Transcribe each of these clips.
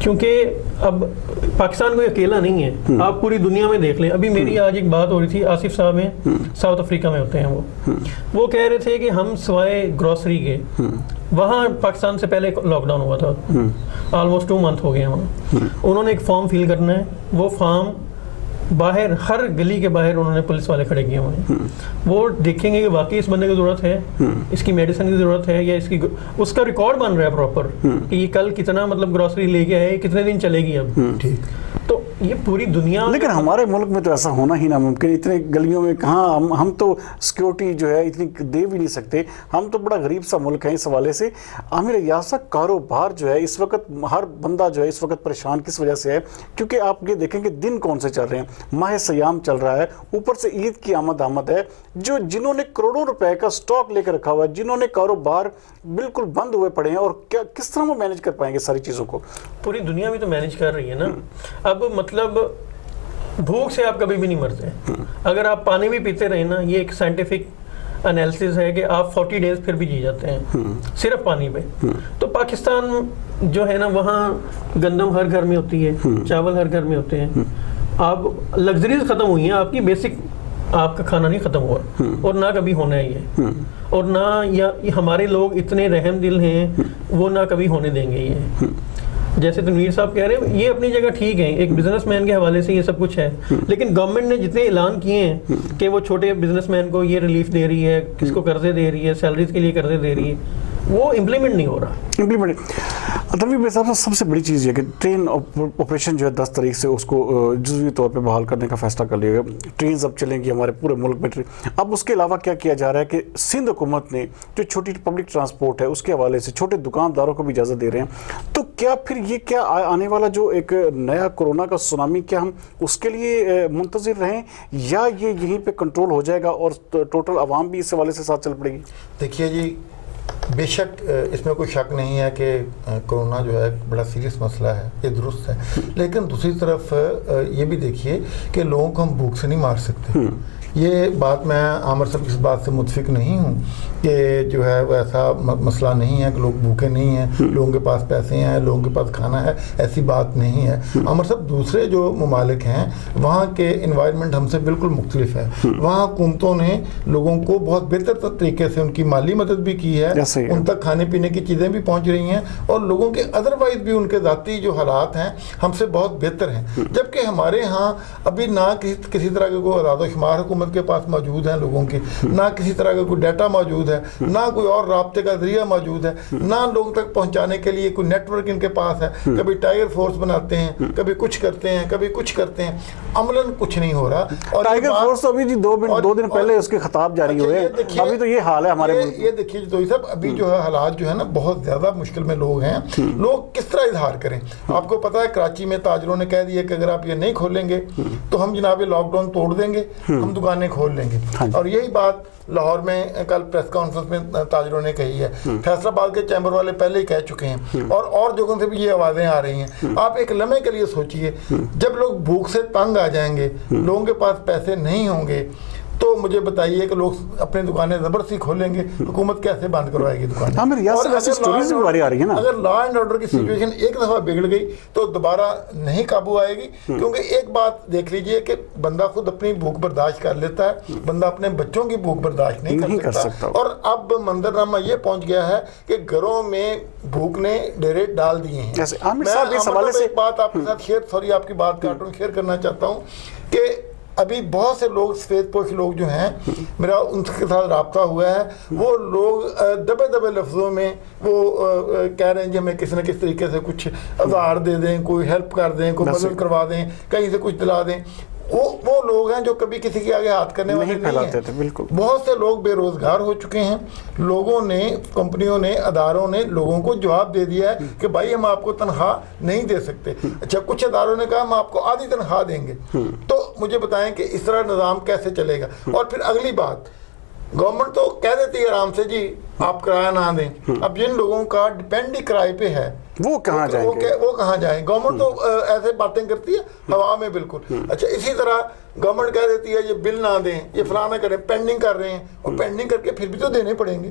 کیونکہ اب پاکستان کوئی اکیلا نہیں ہے, آپ پوری دنیا میں دیکھ لیں. ابھی میری آج ایک بات ہو رہی تھی, آصف صاحب ہیں, ساؤتھ افریقہ میں ہوتے ہیں, وہ کہہ رہے تھے کہ ہم سوائے گروسری کے, وہاں پاکستان سے پہلے لاک ڈاؤن ہوا تھا, آلموسٹ 2 منتھ ہو گئے ہیں وہاں. انہوں نے ایک فارم فل کرنا ہے, وہ فارم باہر ہر گلی کے باہر انہوں نے پولیس والے کھڑے کیے ہوئے ہیں. وہ دیکھیں گے کہ واقعی اس بندے کی ضرورت ہے, اس کی میڈیسن کی ضرورت ہے, یا اس کا ریکارڈ بن رہا ہے پراپر کہ یہ کل کتنا مطلب گروسری لے کے آئے, کتنے دن چلے گی اب. تو یہ پوری دنیا, لیکن ہمارے ملک میں تو ایسا ہونا ہی ناممکن. اتنے گلیوں میں کہاں ہم تو سیکیورٹی جو ہے اتنی دے بھی نہیں سکتے. ہم تو بڑا غریب سا ملک ہے اس حوالے سے. عامر یاسا, کاروبار جو ہے اس وقت, ہر بندہ جو ہے اس وقت پریشان کس وجہ سے ہے؟ کیونکہ آپ یہ دیکھیں کہ دن کون سے چل رہے ہیں, ماہ سیام چل رہا ہے, اوپر سے عید کی آمد ہے. جنہوں نے کروڑوں روپے کا سٹاک لے کے رکھا ہوا ہے, جنہوں نے کاروبار بالکل بند ہوئے پڑے ہیں, اور کس طرح وہ مینیج کر پائیں گے ساری چیزوں کو؟ پوری دنیا بھی تو مینیج کر رہی ہے نا. اب مطلب بھوک سے آپ کبھی بھی نہیں مرتے. اگر آپ پانی بھی پیتے رہے نا, یہ ایک سائنٹیفک انالیسس ہے کہ آپ 40 ڈیز پھر بھی جی جاتے ہیں صرف پانی پہ. تو پاکستان جو ہے نا, وہاں گندم ہر گھر میں ہوتی ہے, چاول ہر گھر میں ہوتے ہیں. آپ لگژریز ختم ہوئی ہیں, آپ کی بیسک آپ کا کھانا نہیں ختم ہوا, اور نہ کبھی ہونا ہے یہ, اور نہ یا ہمارے لوگ اتنے رحم دل ہیں, وہ نہ کبھی ہونے دیں گے یہ. جیسے تنویر صاحب کہہ رہے ہیں, یہ اپنی جگہ ٹھیک ہیں, ایک بزنس مین کے حوالے سے یہ سب کچھ ہے, لیکن گورنمنٹ نے جتنے اعلان کیے ہیں کہ وہ چھوٹے بزنس مین کو یہ ریلیف دے رہی ہے, کس کو قرضے دے رہی ہے, سیلریز کے لیے قرضے دے رہی ہے, وہ امپلیمنٹ نہیں ہو رہا. تنویر بھائی صاحب, سب سے بڑی چیز یہ کہ ٹرین آپریشن جو ہے 10 تاریخ سے اس کو جزوی طور پہ بحال کرنے کا فیصلہ کر لیا گیا. ٹرینز اب چلیں گی ہمارے پورے ملک میں. اب اس کے علاوہ کیا کیا جا رہا ہے کہ سندھ حکومت نے جو چھوٹی پبلک ٹرانسپورٹ ہے اس کے حوالے سے چھوٹے دکانداروں کو بھی اجازت دے رہے ہیں. تو کیا پھر یہ کیا آنے والا جو ایک نیا کورونا کا سونامی, کیا ہم اس کے لیے منتظر رہیں, یا یہ یہیں پہ کنٹرول ہو جائے گا اور ٹوٹل عوام بھی اس حوالے سے ساتھ چل پڑے گی؟ دیکھیے جی, بے شک اس میں کوئی شک نہیں ہے کہ کرونا جو ہے بڑا سیریس مسئلہ ہے, یہ درست ہے. لیکن دوسری طرف یہ بھی دیکھیے کہ لوگوں کو ہم بھوک سے نہیں مار سکتے. یہ بات میں عامر صاحب کی اس بات سے متفق نہیں ہوں کہ جو ہے وہ ایسا مسئلہ نہیں ہے کہ لوگ بھوکے نہیں ہیں, لوگوں کے پاس پیسے ہیں, لوگوں کے پاس کھانا ہے, ایسی بات نہیں ہے. عامر صاحب, دوسرے جو ممالک ہیں وہاں کے انوائرمنٹ ہم سے بالکل مختلف ہے. وہاں حکومتوں نے لوگوں کو بہت بہتر طریقے سے ان کی مالی مدد بھی کی ہے, ان تک کھانے پینے کی چیزیں بھی پہنچ رہی ہیں, اور لوگوں کے ادروائز بھی ان کے ذاتی جو حالات ہیں ہم سے بہت بہتر ہیں. جبکہ ہمارے ہاں ابھی نہ کسی طرح کا کوئی اعداد و شمار حکومت کے پاس موجود ہیں لوگوں کی, نہ کسی طرح کا کوئی ڈیٹا موجود ہے, نہ کوئی اور رابطے کا ذریعہ موجود ہے, نہ لوگوں تک پہنچانے کے لیے کوئی نیٹ ورک ان کے پاس ہے. کبھی ٹائیگر فورس بناتے ہیں, کبھی کچھ کرتے ہیں, کبھی کچھ کرتے ہیں, عملاً کچھ نہیں ہو رہا. اور ٹائیگر فورس تو ابھی جی 2 دن پہلے اس کے خطاب جاری ہوئے, ابھی تو یہ حال ہے ہمارے ملک. یہ دیکھیے تو صاحب, ابھی جو ہے حالات جو ہے نا بہت زیادہ مشکل میں لوگ ہیں. لوگ کس طرح اظہار کریں؟ آپ کو پتا ہے کراچی میں تاجروں نے کہہ دیا کہ اگر آپ یہ نہیں کھولیں گے تو ہم جناب لاک ڈاؤن توڑ دیں گے, ہم دکانیں کھول لیں گے. اور یہی بات لاہور میں کل پریس کانفرنس میں تاجروں نے کہی ہے. فیصل آباد کے چیمبر والے پہلے ہی کہہ چکے ہیں, اور جگہوں سے بھی یہ آوازیں آ رہی ہیں. آپ ایک لمحے کے لیے سوچئے, جب لوگ بھوک سے تنگ آ جائیں گے, لوگوں کے پاس پیسے نہیں ہوں گے, تو مجھے بتائیے کہ لوگ اپنی دکانیں زبردستی کھولیں گے, حکومت کیسے بند کروائے گی دکانیں؟ اگر لا اینڈ آرڈر کی سچویشن ایک دفعہ بگڑ گئی تو دوبارہ نہیں قابو آئے گی. کیونکہ ایک بات دیکھ لیجئے کہ بندہ خود اپنی بھوک برداشت کر لیتا ہے, بندہ اپنے بچوں کی بھوک برداشت نہیں کر سکتا. اور اب منظرنامہ یہ پہنچ گیا ہے کہ گھروں میں بھوک نے ڈیرے ڈال دیے ہیں. میں ایک بات آپ کے ساتھ آپ کی بات کاٹ رہا ہوں, شیئر کرنا چاہتا ہوں کہ ابھی بہت سے لوگ سفید پوش لوگ جو ہیں, میرا ان کے ساتھ رابطہ ہوا ہے, وہ لوگ دبے لفظوں میں وہ کہہ رہے ہیں کہ ہمیں کسی نہ کس طریقے سے کچھ ادھار دے دیں, کوئی ہیلپ کر دیں, کوئی مدد کروا دیں, کہیں سے کچھ دلا دیں. وہ لوگ ہیں جو کبھی کسی کے آگے ہاتھ کرنے والے نہیں ہیں. بہت سے لوگ بے روزگار ہو چکے ہیں. لوگوں نے, کمپنیوں نے, اداروں نے لوگوں کو جواب دے دیا ہے کہ بھائی ہم آپ کو تنخواہ نہیں دے سکتے. اچھا, کچھ اداروں نے کہا ہم آپ کو آدھی تنخواہ دیں گے. تو مجھے بتائیں کہ اس طرح نظام کیسے چلے گا؟ اور پھر اگلی بات, گورنمنٹ تو کہہ دیتی ہے آرام سے جی آپ کرایہ نہ دیں. اب جن لوگوں کا ڈیپینڈ ہی کرائے پہ ہے وہ کہاں جائیں گے؟ وہ کہاں جائیں؟ گورنمنٹ تو ایسے باتیں کرتی ہے ہوا میں بالکل. اچھا, اسی طرح گورنمنٹ کہہ دیتی ہے یہ بل نہ دیں, یہ فلاں نہ کریں, پینڈنگ کر رہے ہیں, اور پینڈنگ کر کے پھر بھی تو دینے پڑیں گے.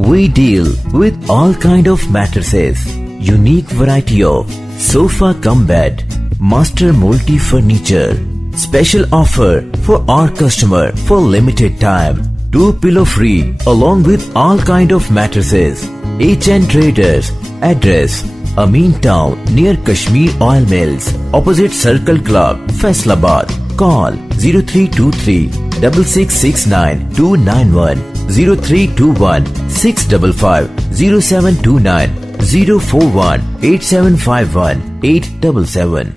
We deal with all kind of mattresses, unique variety of sofa cum bed, master multi furniture. Special offer for our customer for limited time. 2 pillow free along with all kind of mattresses. HN Traders. Address Amin Town near Kashmir Oil Mills, opposite Circle Club, Faisalabad. Call 0323 6669 291, 0321 655 0729, 041 8751 877.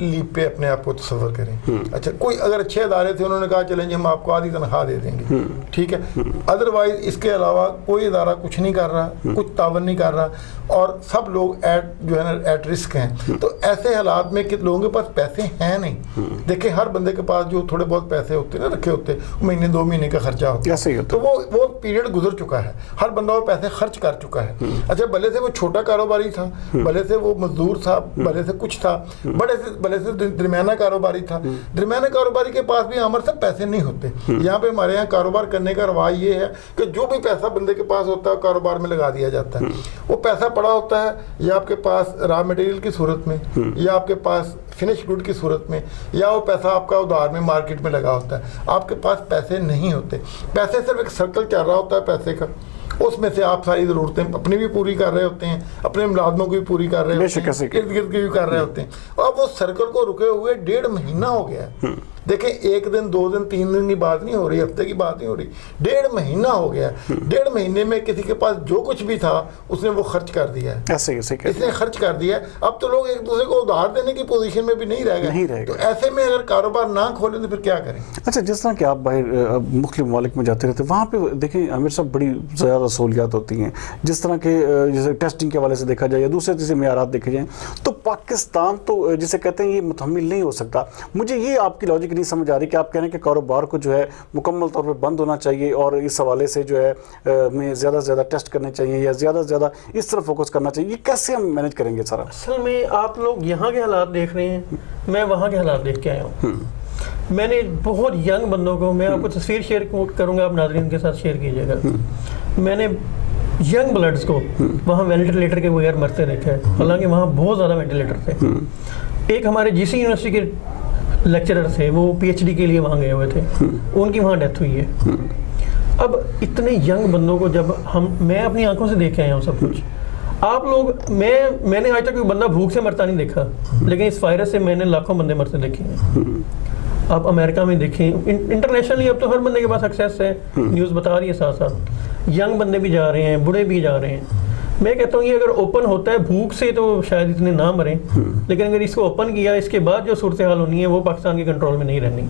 لیپ پہ اپنے آپ کو تصور کریں. اچھا کوئی اگر اچھے ادارے تھے انہوں نے کہا چلیں جی ہم آپ کو آدھی تنخواہ دے دیں گے, ٹھیک ہے, ادروائز اس کے علاوہ کوئی ادارہ کچھ نہیں کر رہا, کچھ تعاون نہیں کر رہا, اور سب لوگ جو ہے نا ایٹ رسک ہیں. تو ایسے حالات میں کہ لوگوں کے پاس پیسے ہیں نہیں. دیکھیں ہر بندے کے پاس جو تھوڑے بہت پیسے ہوتے ہیں نا رکھے ہوتے, مہینے 2 مہینے کا خرچہ ہوتا ہے, تو وہ پیریڈ گزر چکا ہے, ہر بندہ وہ پیسے خرچ کر چکا ہے. اچھا بھلے سے وہ چھوٹا کاروباری تھا, بھلے سے وہ مزدور تھا, بھلے سے کچھ تھا, بھلے سے درمیانہ کاروباری تھا, درمیانہ کاروباری کے پاس بھی ہمارے سب پیسے نہیں ہوتے. یہاں پہ ہمارے یہاں کاروبار کرنے کا رواج یہ ہے کہ جو بھی پیسہ بندے کے پاس ہوتا ہے کاروبار میں لگا دیا جاتا ہے. وہ پیسہ پڑا ہوتا ہے یا آپ کے پاس را مٹیریل کی صورت میں, یا آپ کے پاس فنش گڈ کی صورت میں, یا وہ پیسہ آپ کا ادھار میں مارکیٹ میں لگا ہوتا ہے. آپ کے پاس پیسے نہیں ہوتے. پیسے صرف ایک سرکل چل رہا ہوتا ہے پیسے کا, اس میں سے آپ ساری ضرورتیں اپنی بھی پوری کر رہے ہوتے ہیں, اپنے ملازموں کی بھی پوری کر رہے ہوتے ہیں, ارد گرد کی بھی کر رہے ہوتے ہیں. اور اب وہ سرکل کو رکے ہوئے 1.5 مہینہ ہو گیا ہے. دیکھیں 1 دن 2 دن 3 دن کی بات نہیں ہو رہی, ہفتے کی بات نہیں ہو رہی, 1.5 مہینہ ہو گیا. 1.5 مہینے میں کسی کے پاس جو کچھ بھی تھا اس نے وہ خرچ کر دیا ہے, اس نے خرچ کر دیا ہے. اب تو لوگ ایک دوسرے کو ادھار دینے کی پوزیشن میں بھی نہیں رہ گئے. تو ایسے میں اگر کاروبار نہ کھولیں تو پھر کیا کریں؟ اچھا جس طرح کہ آپ باہر مختلف ممالک میں جاتے رہتے, وہاں پہ دیکھیں عامر صاحب بڑی زیادہ سہولیات ہوتی ہیں, جس طرح کہ جیسے ٹیسٹنگ کے حوالے سے دیکھا جائے یا دوسرے تیسرے معیارات دیکھے جائیں, تو پاکستان تو جسے کہتے ہیں یہ متحمل نہیں ہو سکتا. مجھے یہ آپ کی لاجک نہیں سمجھ آ رہی کہ آپ کہہ رہے ہیں کہ کاروبار کو جو ہے مکمل طور پہ بند ہونا چاہیے اور اس حوالے سے جو ہے میں زیادہ سے زیادہ ٹیسٹ کرنے چاہیے یا زیادہ سے زیادہ اس طرح فوکس کرنا چاہیے. یہ کیسے ہم مینیج کریں گے سارا؟ اصل میں آپ لوگ یہاں کے حالات دیکھ رہے ہیں, میں وہاں کے حالات دیکھ کے آیا ہوں. میں نے بہت ینگ بندوں کو, میں آپ کو تصویر شیئر کروں گا, آپ ناظرین کے ساتھ شیئر کیجیے گا. میں نے ینگ بلڈز کو وہاں وینٹیلیٹر کے بغیر مرتے دیکھا ہے, حالانکہ وہاں بہت زیادہ وینٹیلیٹر تھے. ایک ہمارے جی سی یونیورسٹی کے لیکچرر تھے, وہ پی ایچ ڈی کے لیے وہاں گئے ہوئے تھے, ان کی وہاں ڈیتھ ہوئی ہے. اب اتنے ینگ بندوں کو جب میں اپنی آنکھوں سے دیکھ آیا ہوں سب کچھ. آپ لوگ, میں نے آج تک کوئی بندہ بھوک سے مرتا نہیں دیکھا, لیکن اس وائرس سے میں نے لاکھوں بندے مرتے دیکھے ہیں. آپ امریکہ میں دیکھیں, انٹرنیشنلی اب تو ہر بندے کے پاس ایکسیس ہے, نیوز بتا رہی ہے ساتھ ساتھ. ینگ بندے بھی جا رہے ہیں, بوڑھے بھی جا رہے ہیں. میں کہتا ہوں یہ اگر اوپن ہوتا ہے بھوک سے تو شاید اتنے نہ مریں, لیکن اگر اس کو اوپن کیا اس کے بعد جو صورتحال ہونی ہے وہ پاکستان کے کنٹرول میں نہیں رہنی.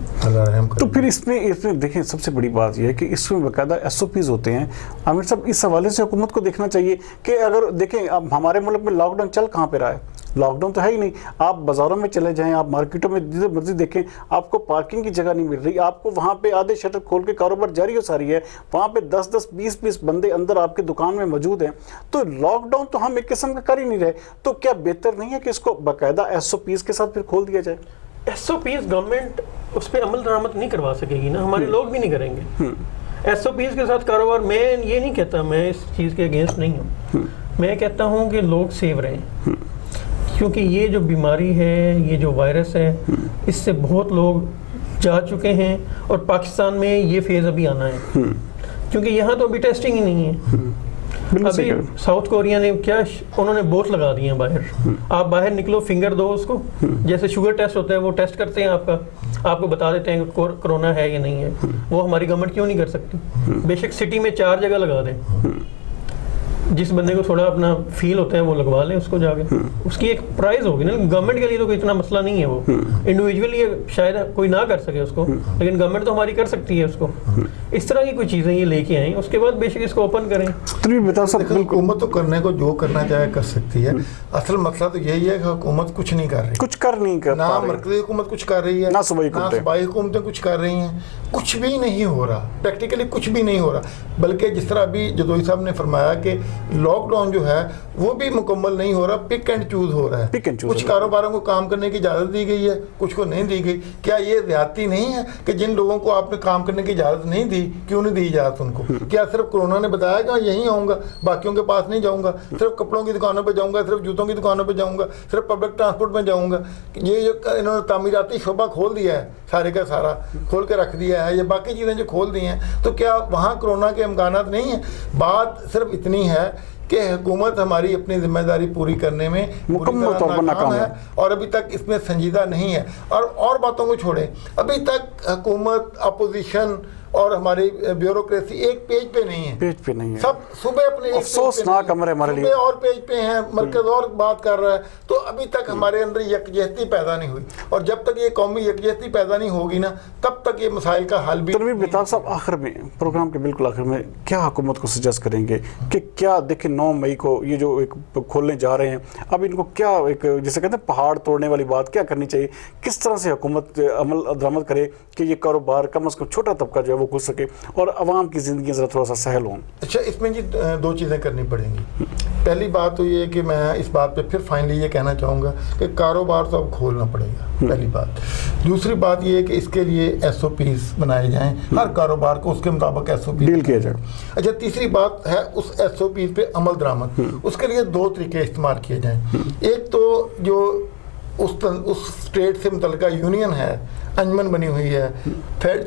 تو پھر اس میں دیکھیں سب سے بڑی بات یہ ہے کہ اس میں باقاعدہ SOPs ہوتے ہیں. عامر صاحب اس حوالے سے حکومت کو دیکھنا چاہیے کہ اگر دیکھیں اب ہمارے ملک میں لاک ڈاؤن چل کہاں پہ رہا ہے, لاک ڈاؤن تو ہے ہی نہیں. آپ بازاروں میں چلے جائیں, آپ مارکیٹوں میں جدھر مرضی دیکھیں, آپ کو پارکنگ کی جگہ نہیں مل رہی. آپ کو وہاں پہ آدھے شٹر کھول کے کاروبار جاری ہو ساری ہے, وہاں پہ 10-10 20-20 بندے اندر آپ کے دکان میں موجود ہیں. تو لاک ڈاؤن تو ہم ایک قسم کا کر ہی نہیں رہے. تو کیا بہتر نہیں ہے کہ اس کو باقاعدہ SOPs کے ساتھ پھر کھول دیا جائے؟ SOPs گورنمنٹ اس پہ عمل درآمد نہیں کروا سکے گی نا, ہمارے لوگ بھی نہیں کریں گے. SOPs کے ساتھ کاروبار, میں یہ نہیں کہتا, میں اس چیز کے اگینسٹ نہیں ہوں. میں کہتا ہوں کہ لوگ سیو رہیں, کیونکہ یہ جو بیماری ہے, یہ جو وائرس ہے, اس سے بہت لوگ جا چکے ہیں, اور پاکستان میں یہ فیز ابھی آنا ہے, کیونکہ یہاں تو ابھی ٹیسٹنگ ہی نہیں ہے. ابھی ساؤتھ کوریا نے کیا, انہوں نے بوٹ لگا دی ہیں باہر, آپ باہر نکلو فنگر دو اس کو, جیسے شوگر ٹیسٹ ہوتا ہے وہ ٹیسٹ کرتے ہیں آپ کا, آپ کو بتا دیتے ہیں کہ کرونا ہے یا نہیں ہے. وہ ہماری گورنمنٹ کیوں نہیں کر سکتی؟ بے شک سٹی میں 4 جگہ لگا دیں, جس بندے کو تھوڑا اپنا فیل ہوتا ہے وہ لگوا لے اس کو جا کے. اس کی ایک پرائز ہوگی نا, گورنمنٹ کے لیے تو کوئی اتنا مسئلہ نہیں ہے, وہ انڈیویجولی شاید کوئی نہ کر سکے اس کو, لیکن گورنمنٹ تو ہماری کر سکتی ہے اس کو. اس طرح کی کوئی چیزیں یہ لے کے آئیں, اس کے بعد بے شک اس کو اوپن کریں. حکومت تو کرنے کو جو کرنا چاہے کر سکتی ہے. اصل مسئلہ تو یہی ہے کہ حکومت کچھ نہیں کر رہی, کچھ کر نہیں کر, نہ مرکزی حکومت کچھ کر رہی ہے, نہ صوبائی حکومتیں کچھ کر رہی ہیں. کچھ بھی نہیں ہو رہا, پریکٹیکلی کچھ بھی نہیں ہو رہا. بلکہ جس طرح ابھی جدوئی صاحب نے فرمایا کہ لاک ڈاؤن جو ہے وہ بھی مکمل نہیں ہو رہا, پک اینڈ چوز ہو رہا ہے. کچھ کاروباروں کو کام کرنے کی اجازت دی گئی ہے, کچھ کو نہیں دی گئی. کیا یہ زیادتی نہیں ہے کہ جن لوگوں کو آپ نے کام کرنے کی اجازت نہیں دی, کیوں نہیں دی اجازت ان کو؟ کیا صرف کرونا نے بتایا کہ یہیں آؤں گا, باقیوں کے پاس نہیں جاؤں گا, صرف کپڑوں کی دکانوں پہ جاؤں گا, صرف جوتوں کی دکانوں پہ جاؤں گا, صرف پبلک ٹرانسپورٹ میں جاؤں گا؟ یہ جو انہوں نے تعمیراتی شعبہ کھول دیا ہے, سارے کا سارا کھول کے رکھ دیا ہے, یہ باقی چیزیں جو کھول دی ہیں, تو کیا وہاں کرونا کے امکانات نہیں ہیں؟ بات صرف اتنی ہے کہ حکومت ہماری اپنی ذمہ داری پوری کرنے میں مکمل طور پر ناکام ہے, اور ابھی تک اس میں سنجیدہ نہیں ہے. اور باتوں کو چھوڑیں, ابھی تک حکومت, اپوزیشن اور ہماری بیوروکریسی ایک پیج پہ نہیں ہے، پیج پہ نہیں ہے. سب صبح اپنے افسوسناک امر ہے ہمارے لیے. صبح اور پیج پہ ہیں، مرکز اور بات کر رہا ہے. تو ابھی تک ہمارے اندر یکجہتی پیدا نہیں ہوئی، اور جب تک یہ قومی یکجہتی پیدا نہیں ہوگی نا تب تک یہ مسائل کا حل بھی. تنویر بیتاب صاحب، آخر میں پروگرام کے بالکل آخر میں کیا حکومت کو سجیسٹ کریں گے کہ کیا دیکھیں 9 مئی کو یہ جو ایک کھولنے جا رہے ہیں، اب ان کو کیا ایک جسے کہتے ہیں پہاڑ توڑنے والی بات کیا کرنی چاہیے؟ کس طرح سے حکومت عمل درآمد کرے کہ یہ کاروبار کم از کم چھوٹا طبقہ جو ہے وہ کھل سکے اور عوام کی زندگی ذرا تھوڑا سا سہل ہوں؟ اچھا، اس میں جی 2 چیزیں کرنی پڑیں گی. پہلی بات تو یہ کہ میں اس بات پہ پھر فائنلی یہ کہنا چاہوں گا کہ کاروبار تو اب کھولنا پڑے گا، پہلی بات. دوسری بات یہ ہے کہ اس کے لیے ایس او پیز بنائے جائیں، ہر کاروبار کو اس کے مطابق ایس او پیز ڈیل کیا جائے. اچھا، تیسری بات ہے اس ایس او پیز پہ عمل درآمد. اس کے لیے 2 طریقے استعمال کیے جائیں. ایک تو جو اس اسٹیٹ سے متعلقہ یونین ہے، انجمن بنی ہوئی ہے،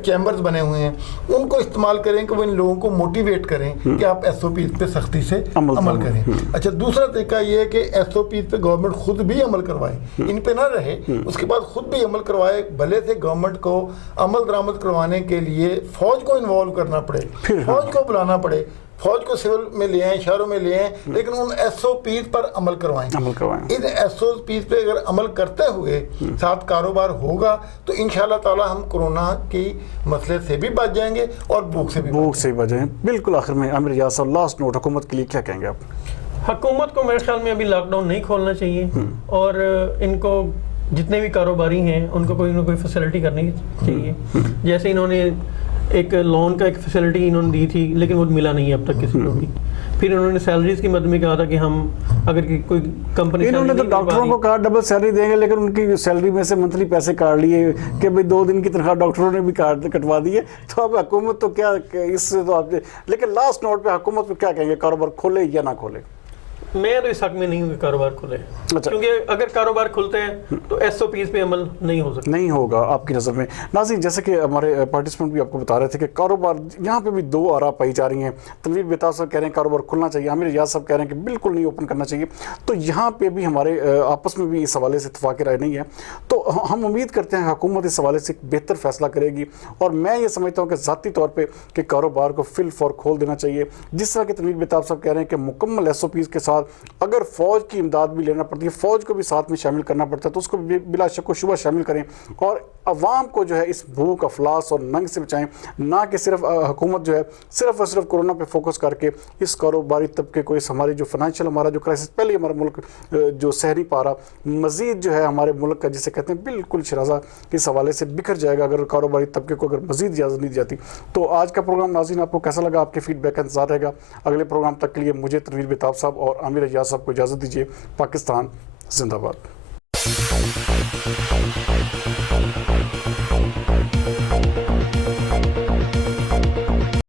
چیمبرز بنے ہوئے ہیں، ان کو استعمال کریں کہ وہ ان لوگوں کو موٹیویٹ کریں کہ آپ ایس او پیز پہ سختی سے عمل کریں. اچھا، دوسرا طریقہ یہ ہے کہ ایس او پیز پہ گورنمنٹ خود بھی عمل کروائے، ان پہ نہ رہے، اس کے بعد خود بھی عمل کروائے. بھلے سے گورنمنٹ کو عمل درآمد کروانے کے لیے فوج کو انوالو کرنا پڑے، فوج کو بلانا پڑے، فوج کو سول میں لے آئیں، شہروں میں لے آئیں، لیکن ان ایس او پیز پر عمل کروائیں. ان ایس او پیز پہ اگر عمل کرتے ہوئے ساتھ کاروبار ہوگا تو انشاءاللہ تعالی ہم کورونا کی مسئلے سے بھی بچ جائیں گے اور بھوک سے بھی بچ جائیں. بالکل آخر میں عامر اعجاز صاحب، لاسٹ نوٹ حکومت کے لیے کیا کہیں گے آپ؟ حکومت کو میرے خیال میں ابھی لاک ڈاؤن نہیں کھولنا چاہیے، اور ان کو جتنے بھی کاروباری ہیں ان کو کوئی نہ کوئی فیسلٹی کرنی چاہیے. جیسے انہوں نے ایک لون کا ایک فیسلٹی انہوں نے دی تھی لیکن وہ ملا نہیں ہے اب تک کسی کو بھی. پھر انہوں نے سیلریز کی مد میں کہا تھا کہ ہم اگر کوئی کمپنی، انہوں نے تو ڈاکٹروں کو کہا ڈبل سیلری دیں گے، لیکن ان کی سیلری میں سے منتھلی پیسے کاٹ لیے کہ بھئی 2 دن کی تنخواہ ڈاکٹروں نے بھی کٹوا دی ہے. تو اب حکومت تو کیا اس سے تو آپ، لیکن لاسٹ نوٹ پہ حکومت کو کیا کہیں گے، کاروبار کھولے یا نہ کھولے؟ میں تو اس حق میں نہیں ہوں کہ کاروبار کھلے، کیونکہ اگر کاروبار کھلتے ہیں تو ایس او پیز پہ عمل نہیں ہو سکتا، نہیں ہوگا آپ کی نظر میں. ناظرین، جیسے کہ ہمارے پارٹیسپینٹ بھی آپ کو بتا رہے تھے کہ کاروبار یہاں پہ بھی 2 آراء پائی جا رہی ہیں. تنویر بیتاب صاحب کہہ رہے ہیں کاروبار کھلنا چاہیے، عامر اعجاز صاحب کہہ رہے ہیں کہ بالکل نہیں اوپن کرنا چاہیے. تو یہاں پہ بھی ہمارے آپس میں بھی اس حوالے سے اتفاق رائے نہیں ہے. تو ہم امید کرتے ہیں حکومت اس حوالے سے ایک بہتر فیصلہ کرے گی، اور میں یہ سمجھتا ہوں کہ ذاتی طور پہ کہ کاروبار کو فل فور کھول دینا چاہیے. جس طرح کہ تنویر بیتاب صاحب کہہ رہے ہیں کہ مکمل ایس او پیز کے ساتھ اگر فوج کی امداد بھی لینا پڑتی ہے، فوج کو بھی ساتھ میں شامل کرنا پڑتا ہے، تو اس کو بلا شک و شبہ شامل کریں اور عوام کو جو ہے اس بھوک، افلاس اور ننگ سے بچائیں. نہ کہ صرف حکومت جو ہے صرف اور صرف کورونا پہ فوکس کر کے اس کاروباری طبقے کو، اس ہماری جو فائنینشیل ہمارا جو کرائسس پہلے ہمارا ملک جو سہ نہیں پا رہا، مزید جو ہے ہمارے ملک کا جسے کہتے ہیں بالکل شرازہ اس حوالے سے بکھر جائے گا اگر کاروباری طبقے کو اگر مزید اجازت نہیں دی جاتی. تو آج کا پروگرام ناظرین آپ کو کیسا لگا؟ آپ کے فیڈ بیک کا انتظار رہے گا. اگلے پروگرام تک کے لیے مجھے، تنویر بیتاب صاحب اور عامر اعجاز صاحب کو اجازت دیجیے. پاکستان زندہ باد.